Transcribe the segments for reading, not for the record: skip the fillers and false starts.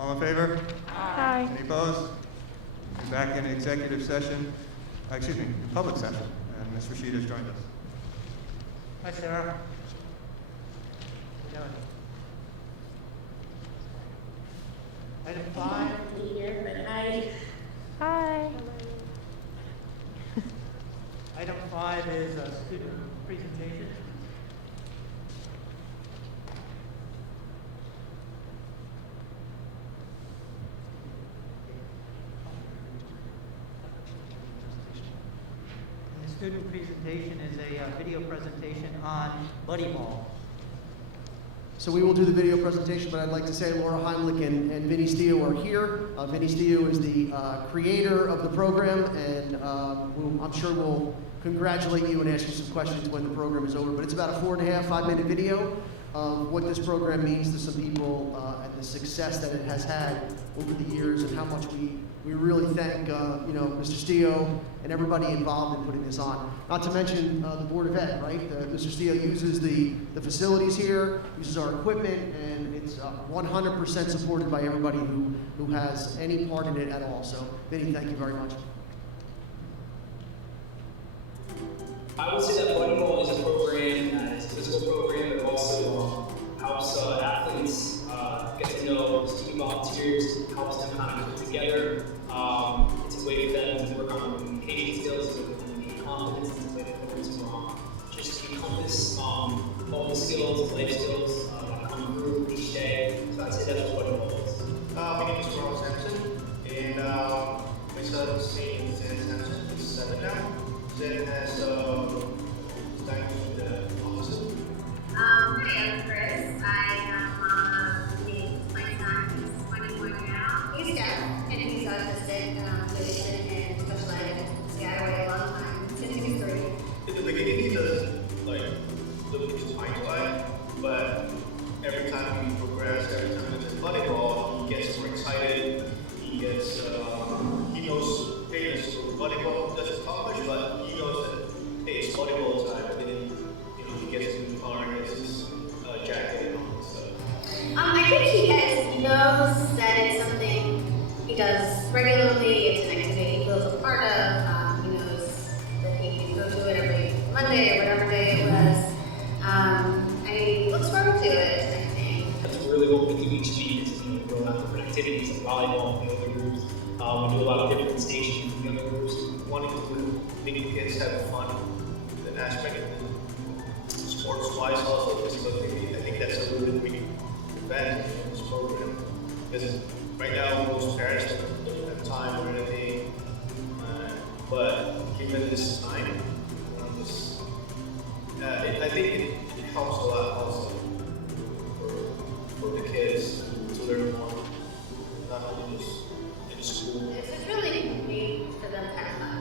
All in favor? Aye. Any opposed? We're back in executive session, public session, and Ms. Rashid has joined us. Hi, Sarah. How you doing? Item 5. Hi. Item 5 is a student presentation. And the student presentation is a video presentation on Buddy Ball. So we will do the video presentation, but I'd like to say Laura Heimlich and Vinny Stio are here. Vinny Stio is the creator of the program, and I'm sure we'll congratulate you and ask you some questions when the program is over. But it's about a 4.5, 5-minute video of what this program means to some people and the success that it has had over the years, and how much we really thank Mr. Stio and everybody involved in putting this on. Not to mention the Board of Ed, right? Mr. Stio uses the facilities here, uses our equipment, and it's 100% supported by everybody who has any part in it at all. So, Vinny, thank you very much. I would say that volleyball is a program, it's a physical program, but also helps athletes get to know student volunteers, helps them kind of come together. It's a way for them to work on communication skills, and confidence, it's a way for them to just encompass all the skills, life skills that come through each day. So I'd say that's what volleyball is. My name is Ronald Sampson, and my son's name is Zen Sampson. He's 7 now. Zen has diagnosed with autism. Hi, I'm Chris. I am mom of my son. He's 21 now. He's deaf and he's autistic, physician and special ed in Seattle a long time, since he was 3. In the beginning, he doesn't look his mind wide, but every time we progress, every time we play volleyball, he gets more excited. He gets, he knows, hey, it's volleyball doesn't talk much, but he knows that, hey, it's volleyball time. And then, he gets in the car and gets his jacket and all this stuff. I think he knows that it's something he does regularly. It's an activity he feels a part of. He knows that he can go to it every Monday or whatever day it was. And he looks forward to it, I think. That's really what we do each week is we go out different activities like volleyball and other groups. We do a lot of different stations and other groups. Wanting to make kids have fun, the aspect of sports-wise also, physically, I think that's a really big advantage of this program. Because right now, most parents don't have time or anything, but given this time, I think it helps a lot also for the kids to learn more, not only just in school. It's really neat for them to have fun.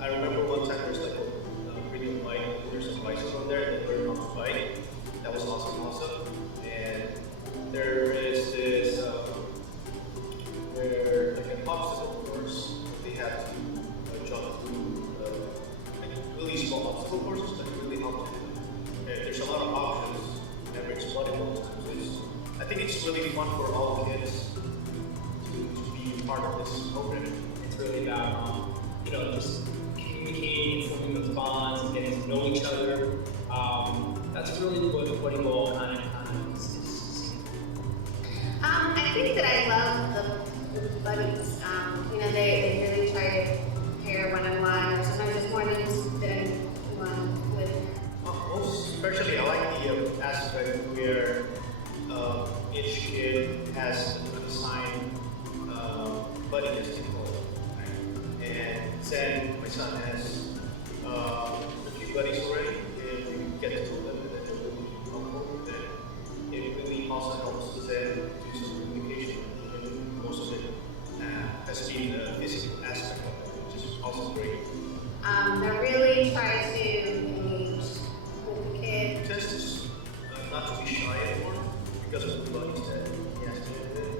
I remember one time there's like a video bike, there's some bikes on there that learn how to bike. That was awesome. And there is this, where like an obstacle course, they have to jump through like really small obstacle courses that really help them. And there's a lot of options that makes volleyball time. So I think it's really fun for all the kids to be part of this program. It's really about, just communicating, forming those bonds, and getting to know each other. That's really what volleyball kind of is. I think that I love the buddies. They really try to pair one-on-one, or sometimes it's more than one with. Most especially, I like the aspect where each kid has an assigned buddy that's involved. Right? And Zen, my son, has a few buddies already, and we get to know them, and then they're really helpful. And it really also helps Zen do some communication, and most of it has been the physical aspect of it, which is also great. They really try to engage with the kid. Just not to be shy anymore because of the buddies that he has to live with.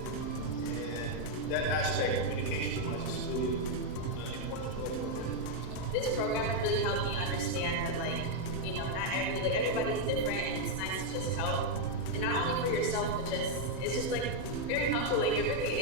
And that aspect, communication-wise, is really important to go for. This program really helped me understand that, not everybody's different, and it's nice to just help, and not only for yourself, but it's just very helpful. Everybody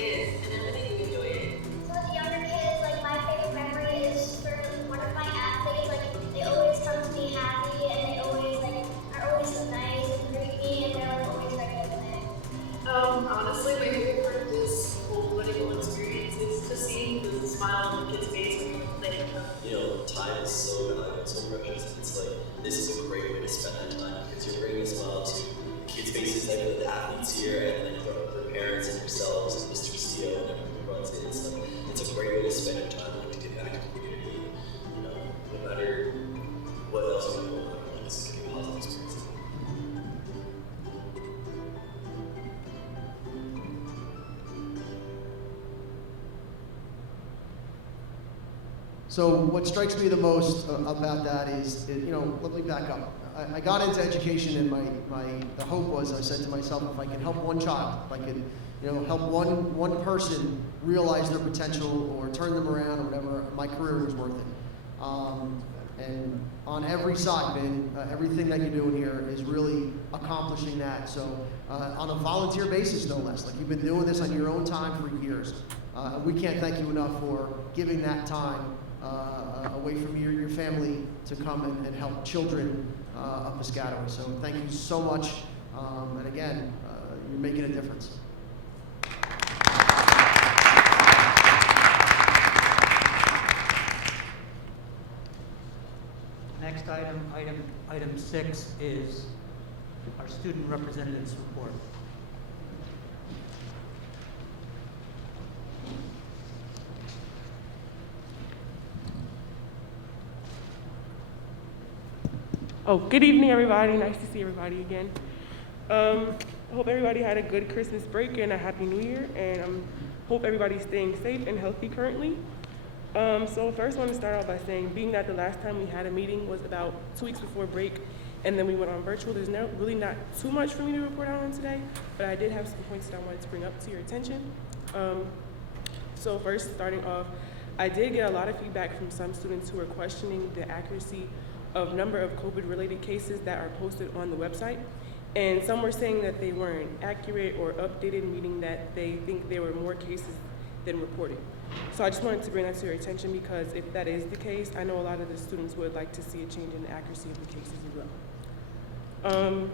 So what strikes me the most about that is, you know, let me back up. I got into education and the hope was, I said to myself, if I could help one child, if I could, you know, help one person realize their potential or turn them around or whatever, my career was worth it. And on every side, man, everything that you're doing here is really accomplishing that. So on a volunteer basis, no less. Like you've been doing this on your own time for years. We can't thank you enough for giving that time away from your family to come and help children of Piscataway. So thank you so much. And again, you're making a difference. Next item 6 is our student representatives report. Oh, good evening, everybody. Nice to see everybody again. I hope everybody had a good Christmas break and a Happy New Year, and hope everybody's staying safe and healthy currently. So first I want to start out by saying, being that the last time we had a meeting was about 2 weeks before break, and then we went on virtual, there's really not too much for me to report out on today, but I did have some points that I wanted to bring up to your attention. So first, starting off, I did get a lot of feedback from some students who were questioning the accuracy of number of COVID-related cases that are posted on the website. And some were saying that they weren't accurate or updated, meaning that they think there were more cases than reported. So I just wanted to bring that to your attention because if that is the case, I know a lot of the students would like to see a change in the accuracy of the cases as well.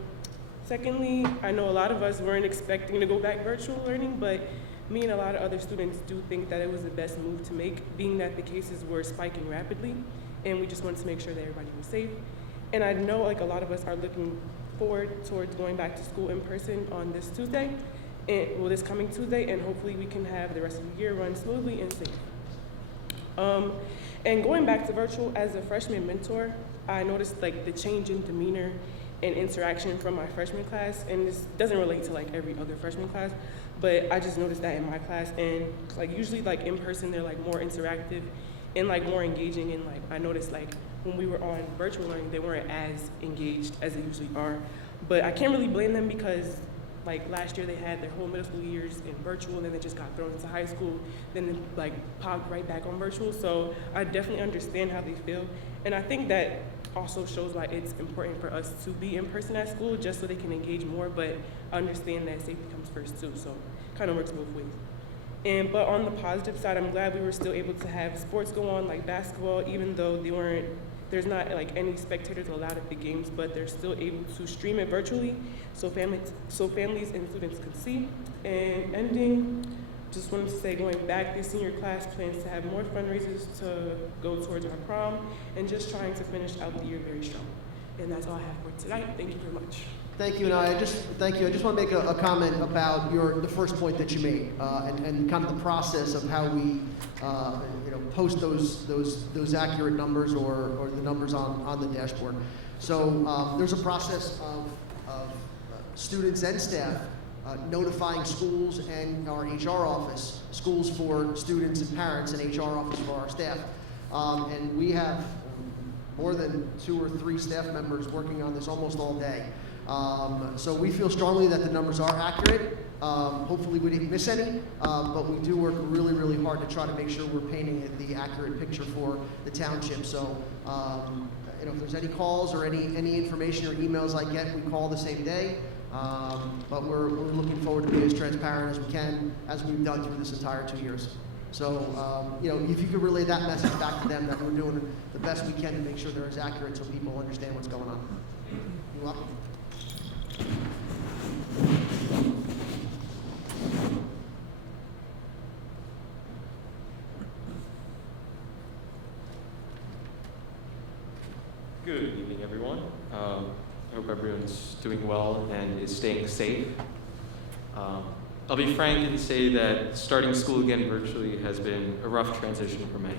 Secondly, I know a lot of us weren't expecting to go back virtual learning, but me and a lot of other students do think that it was the best move to make, being that the cases were spiking rapidly, and we just wanted to make sure that everybody was safe. And I know like a lot of us are looking forward towards going back to school in person on this Tuesday, this coming Tuesday, and hopefully we can have the rest of the year run smoothly and safe. And going back to virtual, as a freshman mentor, I noticed like the change in demeanor and interaction from my freshman class, and this doesn't relate to like every other freshman class, but I just noticed that in my class, and like usually like in person they're like more interactive and like more engaging, and like I noticed like when we were on virtual learning they weren't as engaged as they usually are. But I can't really blame them because like last year they had their whole middle school years in virtual, and then they just got thrown into high school, then they like popped right back on virtual. So I definitely understand how they feel, and I think that also shows why it's important for us to be in person at school, just so they can engage more, but understand that safety comes first too, so kind of works both ways. But on the positive side, I'm glad we were still able to have sports go on, like basketball, even though there's not like any spectators allowed at the games, but they're still able to stream it virtually, so families and students can see. And ending, just wanted to say, going back, the senior class plans to have more fundraisers to go towards our prom, and just trying to finish out the year very strong. And that's all I have for tonight. Thank you very much. Thank you, and I just want to make a comment about the first point that you made, and kind of the process of how we post those accurate numbers or the numbers on the dashboard. So there's a process of students and staff notifying schools and our HR office, schools for students and parents, and HR office for our staff. And we have more than 2 or 3 staff members working on this almost all day. So we feel strongly that the numbers are accurate. Hopefully we didn't miss any, but we do work really, really hard to try to make sure we're painting the accurate picture for the township. So if there's any calls or any information or emails I get, we call the same day. But we're looking forward to being as transparent as we can, as we've done through this entire 2 years. So, if you could relay that message back to them, that we're doing the best we can to make sure they're as accurate so people understand what's going on. You're welcome. Good evening, everyone. I hope everyone's doing well and is staying safe. I'll be frank and say that starting school again virtually has been a rough transition for many.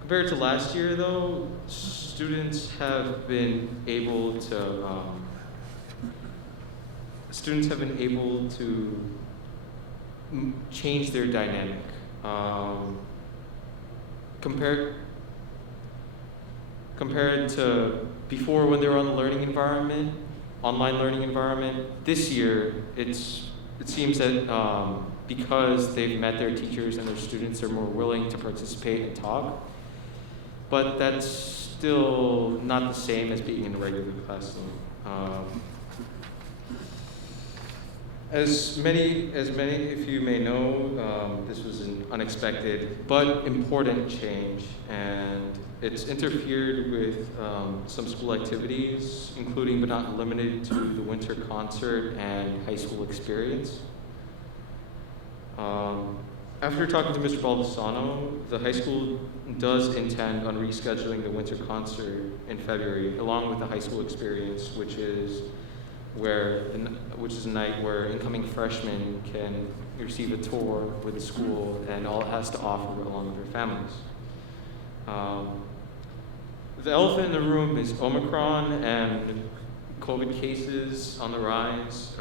Compared to last year, though, students have been able to change their dynamic. compared to before when they were on the learning environment, online learning environment, this year it seems that because they've met their teachers and their students are more willing to participate and talk, but that's still not the same as being in a regular classroom. As many of you may know, this was an unexpected but important change, and it's interfered with some school activities, including but not limited to the winter concert and high school experience. After talking to Mr. Baldessano, the high school does intend on rescheduling the winter concert in February, along with the high school experience, which is a night where incoming freshmen can receive a tour with the school and all it has to offer along with their families. The elephant in the room is Omicron and COVID cases on the rise,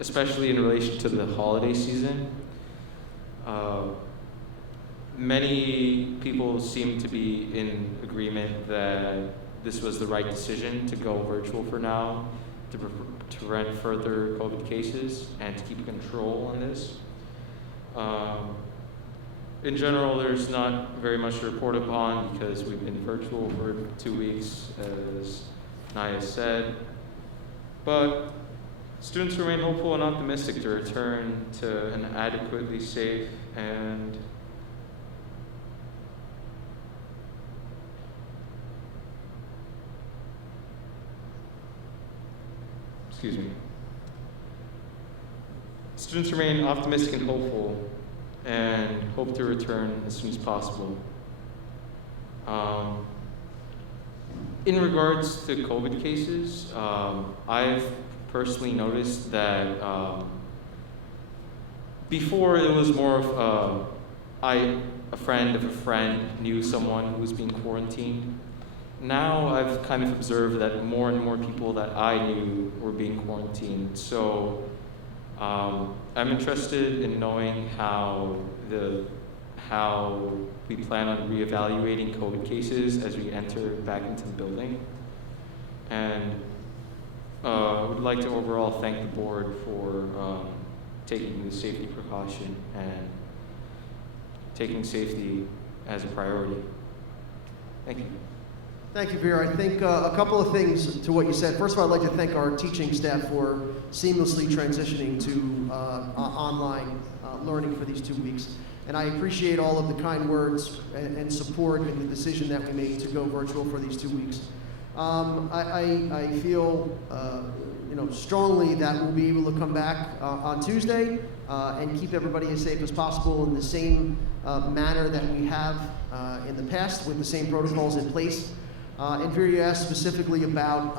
especially in relation to the holiday season. Many people seem to be in agreement that this was the right decision to go virtual for now, to prevent further COVID cases and to keep control on this. In general, there's not very much to report upon because we've been virtual for 2 weeks, as Naya said. But students remain hopeful and optimistic to return to an adequately safe and Students remain optimistic and hopeful and hope to return as soon as possible. In regards to COVID cases, I've personally noticed that before it was more of a friend of a friend knew someone who was being quarantined. Now I've kind of observed that more and more people that I knew were being quarantined. So I'm interested in knowing how we plan on reevaluating COVID cases as we enter back into the building. And I would like to overall thank the board for taking the safety precaution and taking safety as a priority. Thank you. Thank you, Vera. I think a couple of things to what you said. First of all, I'd like to thank our teaching staff for seamlessly transitioning to online learning for these 2 weeks. And I appreciate all of the kind words and support in the decision that we made to go virtual for these 2 weeks. I feel strongly that we'll be able to come back on Tuesday and keep everybody as safe as possible in the same manner that we have in the past with the same protocols in place. And Vera, you asked specifically about,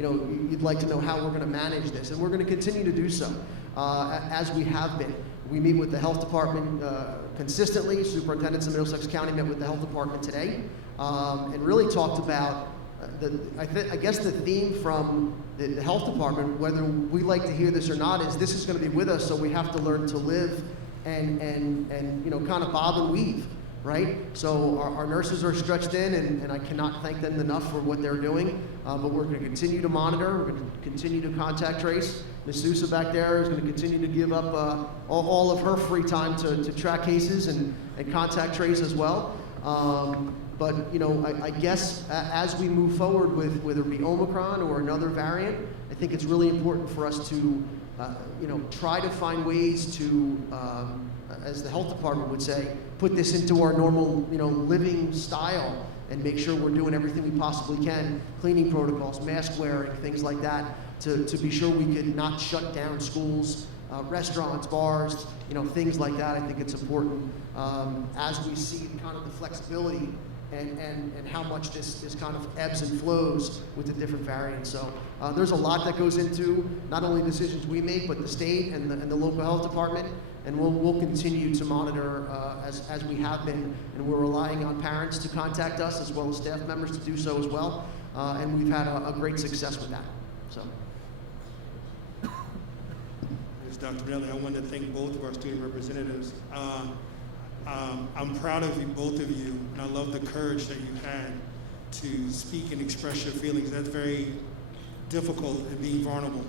you'd like to know how we're going to manage this, and we're going to continue to do so as we have been. We meet with the health department consistently. Superintendents in Middlesex County met with the health department today and really talked about I guess the theme from the health department, whether we like to hear this or not, is this is going to be with us, so we have to learn to live and kind of bob and weave. Right? So our nurses are stretched in, and I cannot thank them enough for what they're doing. But we're going to continue to monitor. We're going to continue to contact trace. Ms. Sousa back there is going to continue to give up all of her free time to track cases and contact trace as well. But I guess as we move forward with whether it be Omicron or another variant, I think it's really important for us to try to find ways to, as the health department would say, put this into our normal, living style and make sure we're doing everything we possibly can, cleaning protocols, mask wearing, things like that, to be sure we could not shut down schools, restaurants, bars, things like that. I think it's important as we see kind of the flexibility and how much this kind of ebbs and flows with the different variants. So there's a lot that goes into not only decisions we make, but the state and the local health department. And we'll continue to monitor as we have been, and we're relying on parents to contact us as well as staff members to do so as well. And we've had a great success with that. So. Ms. Dr. Bailey, I want to thank both of our student representatives. I'm proud of you, both of you, and I love the courage that you had to speak and express your feelings. That's very difficult and being vulnerable.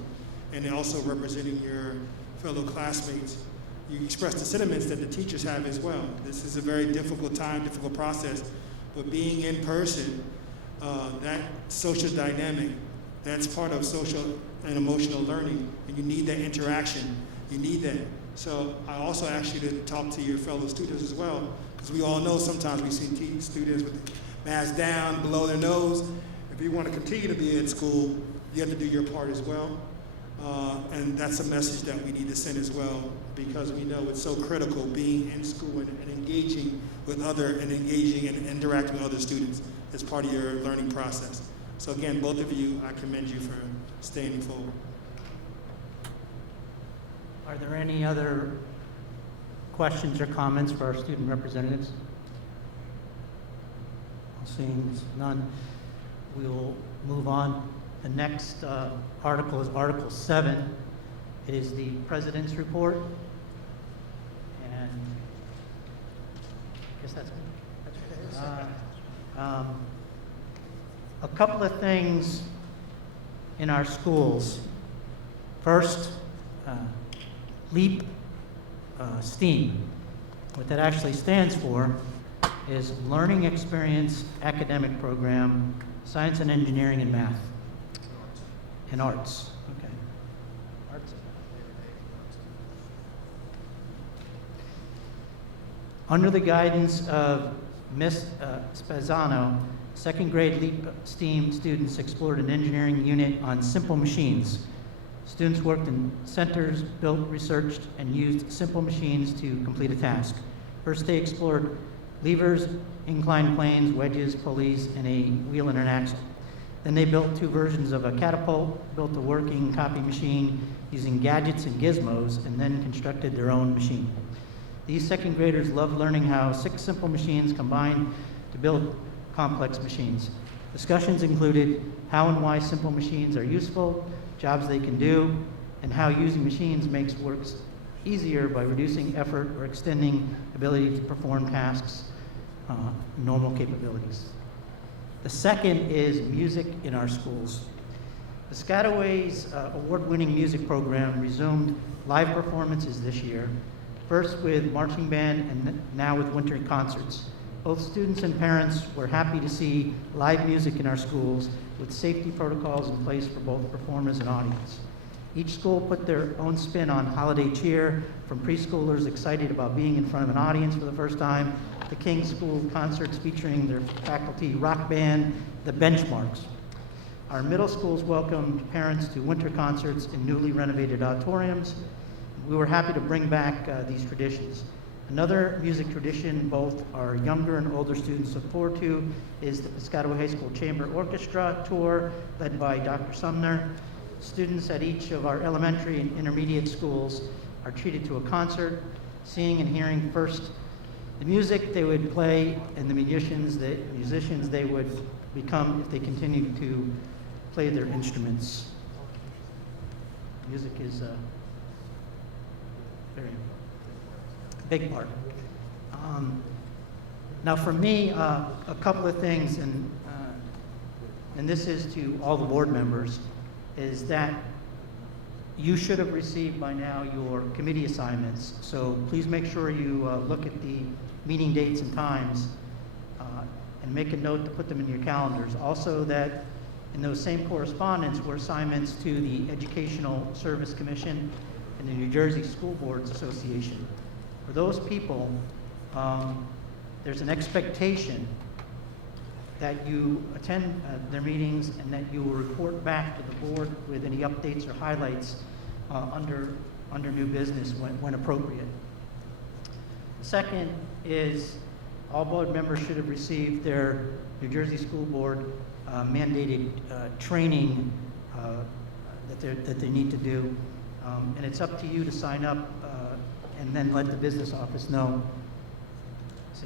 And also representing your fellow classmates. You express the sentiments that the teachers have as well. This is a very difficult time, difficult process, but being in person, that social dynamic, that's part of social and emotional learning, and you need that interaction. You need that. So I also ask you to talk to your fellow students as well, because we all know sometimes we see students with the mask down, below their nose. If you want to continue to be in school, you have to do your part as well. And that's a message that we need to send as well, because we know it's so critical being in school and engaging with other and engaging and interacting with other students as part of your learning process. So again, both of you, I commend you for standing forward. Are there any other questions or comments for our student representatives? Seeing none, we will move on. The next article is Article 7. It is the President's Report. And I guess that's a couple of things in our schools. First, LEAP STEAM. What that actually stands for is Learning Experience Academic Program, Science and Engineering and Math. And arts. Okay. Arts. Under the guidance of Ms. Spazzano, second grade LEAP STEAM students explored an engineering unit on simple machines. Students worked in centers, built, researched, and used simple machines to complete a task. First, they explored levers, inclined planes, wedges, pulleys, and a wheel and an axle. Then they built 2 versions of a catapult, built a working copy machine using gadgets and gizmos, and then constructed their own machine. These second graders loved learning how 6 simple machines combined to build complex machines. Discussions included how and why simple machines are useful, jobs they can do, and how using machines makes works easier by reducing effort or extending ability to perform tasks, normal capabilities. The second is music in our schools. The Piscataways award-winning music program resumed live performances this year, first with marching band and now with winter concerts. Both students and parents were happy to see live music in our schools with safety protocols in place for both performers and audience. Each school put their own spin on holiday cheer, from preschoolers excited about being in front of an audience for the first time, to King's School concerts featuring their faculty rock band, The Benchmarks. Our middle schools welcomed parents to winter concerts in newly renovated auditoriums. We were happy to bring back these traditions. Another music tradition both our younger and older students look forward to is the Piscataway High School Chamber Orchestra tour led by Dr. Sumner. Students at each of our elementary and intermediate schools are treated to a concert, seeing and hearing first the music they would play and the musicians they would become if they continued to play their instruments. Music is a very big part. Now for me, a couple of things, and this is to all the board members, is that you should have received by now your committee assignments. So please make sure you look at the meeting dates and times and make a note to put them in your calendars. Also, that in those same correspondence were assignments to the Educational Service Commission and the New Jersey School Boards Association. For those people, there's an expectation that you attend their meetings and that you will report back to the board with any updates or highlights under new business when appropriate. The second is all board members should have received their New Jersey School Board mandated training that they need to do. And it's up to you to sign up and then let the business office know. So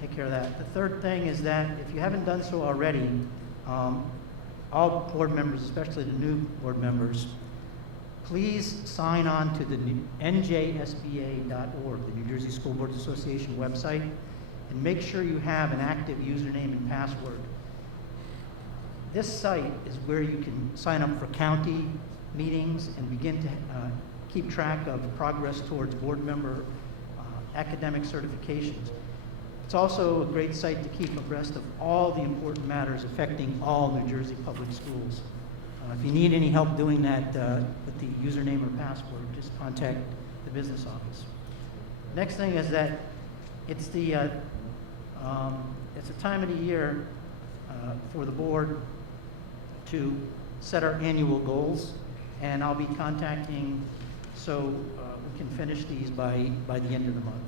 take care of that. The third thing is that if you haven't done so already, all board members, especially the new board members, please sign on to the njsba.org, the New Jersey School Boards Association website, and make sure you have an active username and password. This site is where you can sign up for county meetings and begin to keep track of progress towards board member academic certifications. It's also a great site to keep abreast of all the important matters affecting all New Jersey public schools. If you need any help doing that with the username or password, just contact the business office. Next thing is that it's a time of the year for the board to set our annual goals, and I'll be contacting so we can finish these by the end of the month.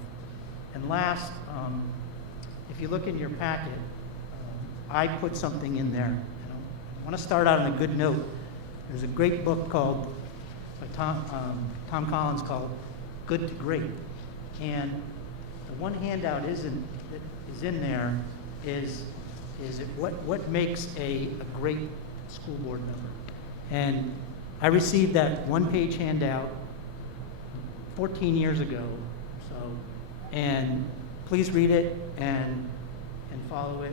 And last, if you look in your packet, I put something in there. I want to start out on a good note. There's a great book called by Tom Collins called Good to Great, and the one handout that is in there is what makes a great school board member. And I received that one-page handout 14 years ago, and please read it and follow it,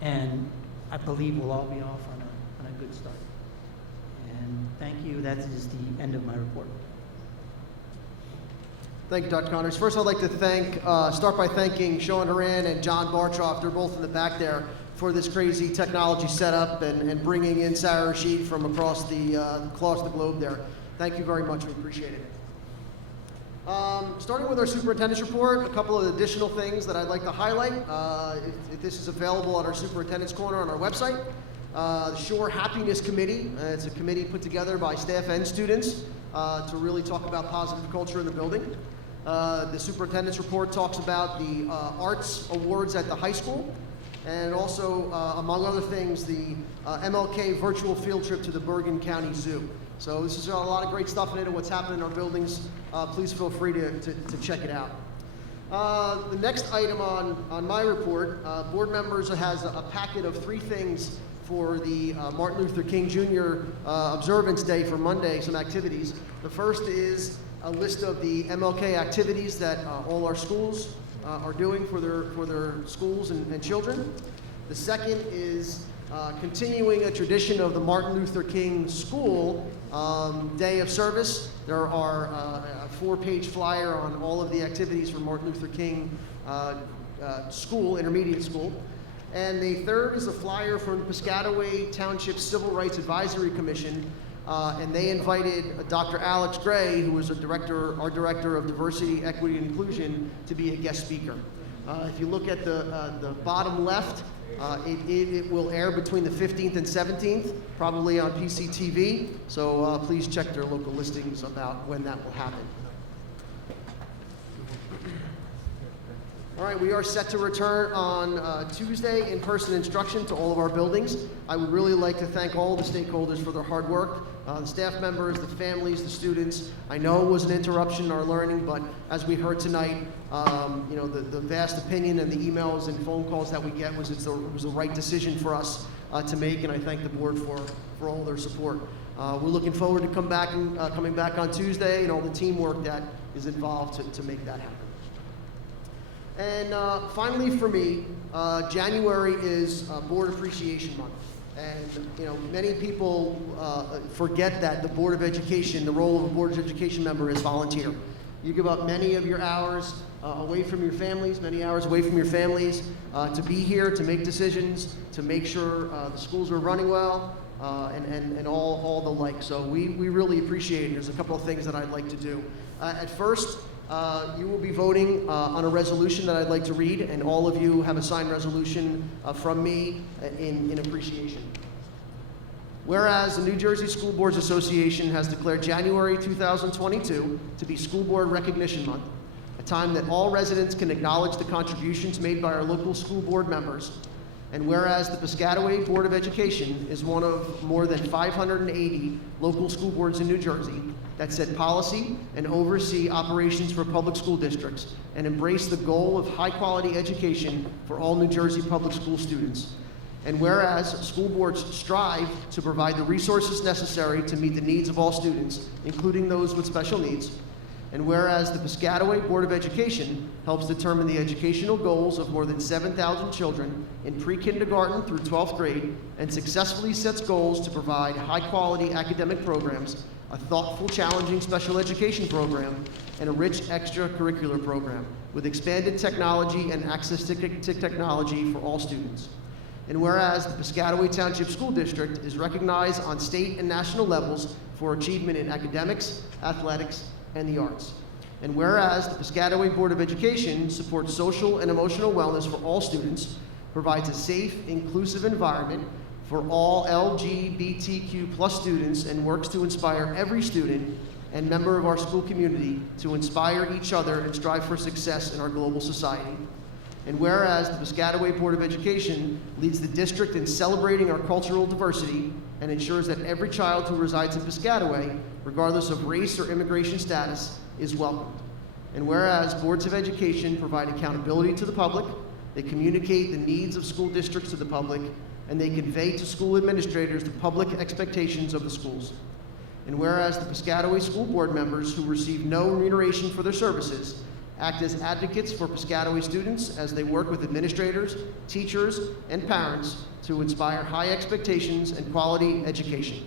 and I believe we'll all be off on a good start. And thank you. That is the end of my report. Thank you, Dr. Connors. First, I'd like to start by thanking Sean Horan and John Bartroff. They're both in the back there for this crazy technology setup and bringing in Sarah Rashid from across the globe there. Thank you very much. We appreciate it. Starting with our superintendent's report, a couple of additional things that I'd like to highlight. If this is available on our superintendent's corner on our website. The Shore Happiness Committee, it's a committee put together by staff and students to really talk about positive culture in the building. The superintendent's report talks about the arts awards at the high school, and also, among other things, the MLK virtual field trip to the Bergen County Zoo. So this is a lot of great stuff in it and what's happening in our buildings. Please feel free to check it out. The next item on my report, board members has a packet of 3 things for the Martin Luther King Jr. Observance Day for Monday, some activities. The first is a list of the MLK activities that all our schools are doing for their schools and children. The second is continuing a tradition of the Martin Luther King School Day of Service. There are a 4-page flyer on all of the activities for Martin Luther King School, intermediate school. And the third is a flyer from the Piscataway Township Civil Rights Advisory Commission, and they invited Dr. Alex Gray, who is our director of Diversity, Equity, and Inclusion, to be a guest speaker. If you look at the bottom left, it will air between the 15th and 17th, probably on PCTV. So please check their local listings about when that will happen. All right, we are set to return on Tuesday, in-person instruction to all of our buildings. I would really like to thank all the stakeholders for their hard work, the staff members, the families, the students. I know it was an interruption in our learning, but as we heard tonight, the vast opinion and the emails and phone calls that we get was the right decision for us to make, and I thank the board for all their support. We're looking forward to coming back on Tuesday and all the teamwork that is involved to make that happen. And finally for me, January is Board Appreciation Month. And many people forget that the Board of Education, the role of a Board of Education member is volunteer. You give up many of your hours away from your families, to be here, to make decisions, to make sure the schools are running well, and all the like. So we really appreciate it. There's a couple of things that I'd like to do. At first, you will be voting on a resolution that I'd like to read, and all of you have a signed resolution from me in appreciation. Whereas the New Jersey School Boards Association has declared January 2022 to be School Board Recognition Month, a time that all residents can acknowledge the contributions made by our local school board members. And whereas the Piscataway Board of Education is one of more than 580 local school boards in New Jersey that set policy and oversee operations for public school districts and embrace the goal of high-quality education for all New Jersey public school students. And whereas school boards strive to provide the resources necessary to meet the needs of all students, including those with special needs, and whereas the Piscataway Board of Education helps determine the educational goals of more than 7,000 children in pre-kindergarten through 12th grade and successfully sets goals to provide high-quality academic programs, a thoughtful, challenging special education program, and a rich extracurricular program with expanded technology and access to technology for all students. And whereas the Piscataway Township School District is recognized on state and national levels for achievement in academics, athletics, and the arts. And whereas the Piscataway Board of Education supports social and emotional wellness for all students, provides a safe, inclusive environment for all LGBTQ+ students, and works to inspire every student and member of our school community to inspire each other and strive for success in our global society. And whereas the Piscataway Board of Education leads the district in celebrating our cultural diversity and ensures that every child who resides in Piscataway, regardless of race or immigration status, is welcomed. And whereas boards of education provide accountability to the public, they communicate the needs of school districts to the public, and they convey to school administrators the public expectations of the schools. And whereas the Piscataway School Board members who receive no remuneration for their services act as advocates for Piscataway students as they work with administrators, teachers, and parents to inspire high expectations and quality education.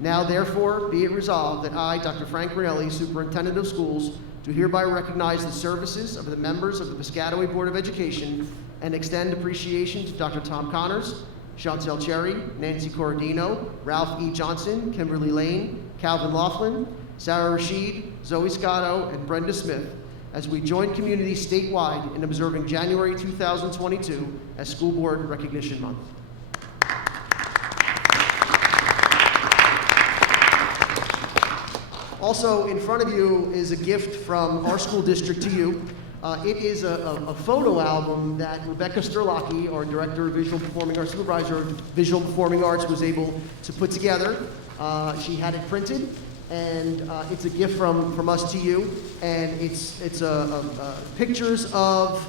Now, therefore, be it resolved that I, Dr. Frank Ranelli, Superintendent of Schools, do hereby recognize the services of the members of the Piscataway Board of Education and extend appreciation to Dr. Tom Connors, Chantel Cherry, Nancy Corradino, Ralph E. Johnson, Kimberly Lane, Calvin Laughlin, Sarah Rashid, Zoe Scotto, and Brenda Smith, as we join communities statewide in observing January 2022 as School Board Recognition Month. Also, in front of you is a gift from our school district to you. It is a photo album that Rebecca Sterlacki, our Director of Visual Performing Arts, Supervisor of Visual Performing Arts, was able to put together. She had it printed, and it's a gift from us to you. And it's pictures of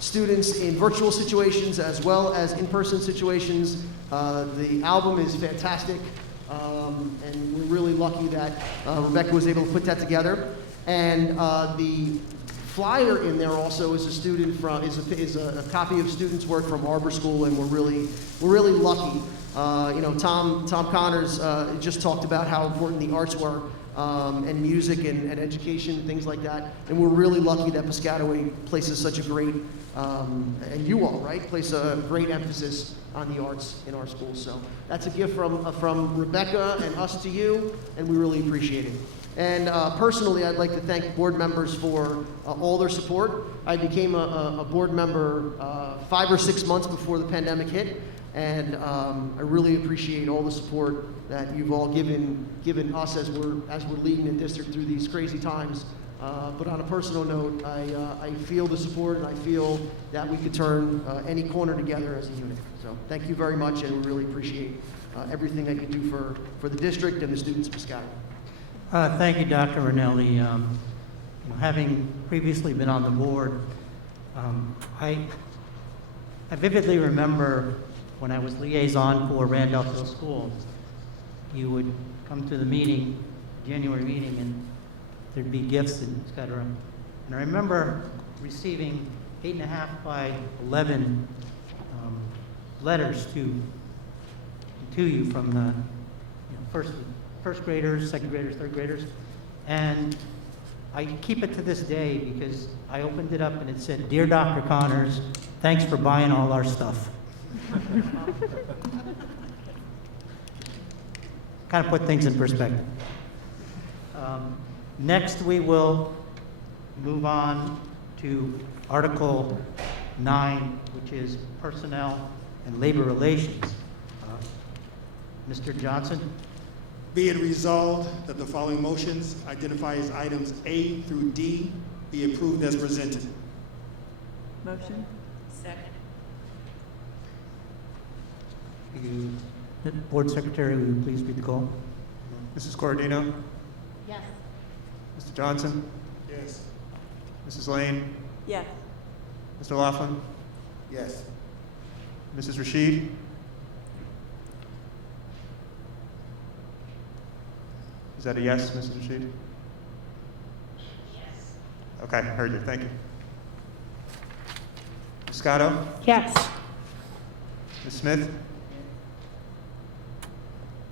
students in virtual situations as well as in-person situations. The album is fantastic. And we're really lucky that Rebecca was able to put that together. And the flyer in there also is a copy of students' work from Arbor School, and we're really lucky. Tom Connors just talked about how important the arts were, and music and education, things like that. And we're really lucky that Piscataway places such a great, and you all, right, place a great emphasis on the arts in our schools. So that's a gift from Rebecca and us to you, and we really appreciate it. And personally, I'd like to thank board members for all their support. I became a board member 5 or 6 months before the pandemic hit, and I really appreciate all the support that you've all given us as we're leading the district through these crazy times. But on a personal note, I feel the support, and I feel that we could turn any corner together as a unit. So thank you very much, and we really appreciate everything that you do for the district and the students of Piscataway. Thank you, Dr. Ranelli. Having previously been on the board, I vividly remember when I was liaison for Randolphville School, you would come to the meeting, January meeting, and there'd be gifts and et cetera. And I remember receiving 8.5 by 11 letters to you from the first graders, second graders, third graders. And I keep it to this day because I opened it up and it said, "Dear Dr. Connors, thanks for buying all our stuff." Kind of put things in perspective. Next, we will move on to Article 9, which is Personnel and Labor Relations. Mr. Johnson? Be it resolved that the following motions identified as items A through D be approved as presented. Motion. Second. Board Secretary, will you please read the call? Mrs. Corradino? Yes. Mr. Johnson? Yes. Mrs. Lane? Yes. Mr. Laughlin? Yes. Mrs. Rashid? Is that a yes, Mrs. Rashid? Yes. Okay, heard you. Thank you. Ms. Scotto? Yes. Ms. Smith?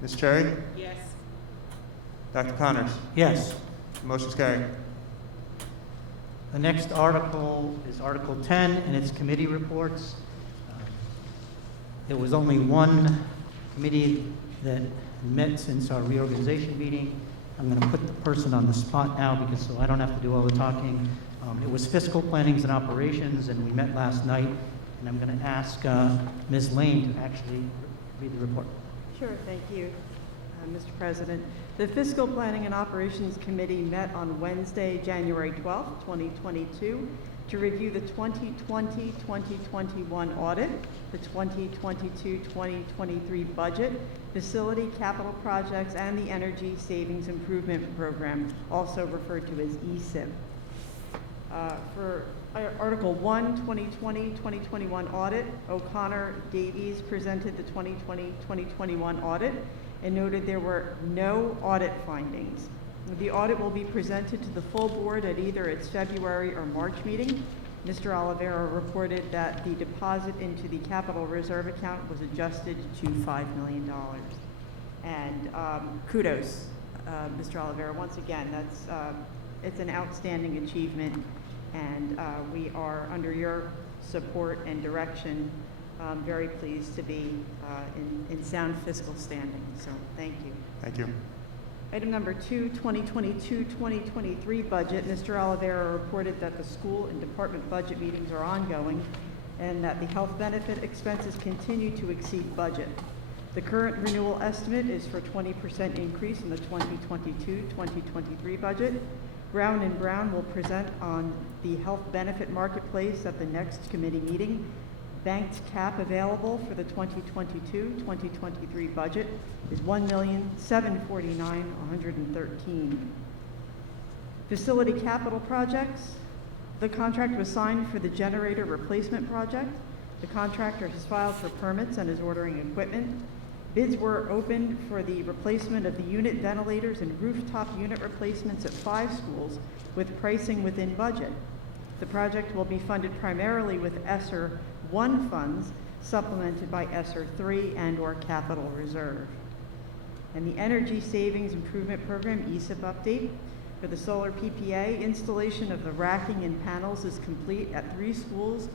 Ms. Cherry? Yes. Dr. Connors? Yes. Motion's carried. The next article is Article 10, and it's committee reports. There was only one committee that met since our reorganization meeting. I'm going to put the person on the spot now because so I don't have to do all the talking. It was fiscal plannings and operations, and we met last night. And I'm going to ask Ms. Lane to actually read the report. Sure, thank you, Mr. President. The Fiscal Planning and Operations Committee met on Wednesday, January 12th, 2022, to review the 2020-2021 audit, the 2022-2023 budget, facility capital projects, and the Energy Savings Improvement Program, also referred to as ESIP. For Article 1, 2020-2021 audit, O'Connor Davies presented the 2020-2021 audit and noted there were no audit findings. The audit will be presented to the full board at either its February or March meeting. Mr. Oliveira reported that the deposit into the capital reserve account was adjusted to $5 million. And kudos, Mr. Oliveira. Once again, it's an outstanding achievement, and we are, under your support and direction, very pleased to be in sound fiscal standing. So thank you. Thank you. Item number 2, 2022-2023 budget. Mr. Oliveira reported that the school and department budget meetings are ongoing and that the health benefit expenses continue to exceed budget. The current renewal estimate is for 20% increase in the 2022-2023 budget. Brown & Brown will present on the health benefit marketplace at the next committee meeting. Banked cap available for the 2022-2023 budget is $1,749,113. Facility capital projects. The contract was signed for the generator replacement project. The contractor has filed for permits and is ordering equipment. Bids were opened for the replacement of the unit ventilators and rooftop unit replacements at 5 schools with pricing within budget. The project will be funded primarily with ESSER 1 funds, supplemented by ESSER 3 and/or capital reserve. And the Energy Savings Improvement Program, ESIP update. For the solar PPA, installation of the racking and panels is complete at 3 schools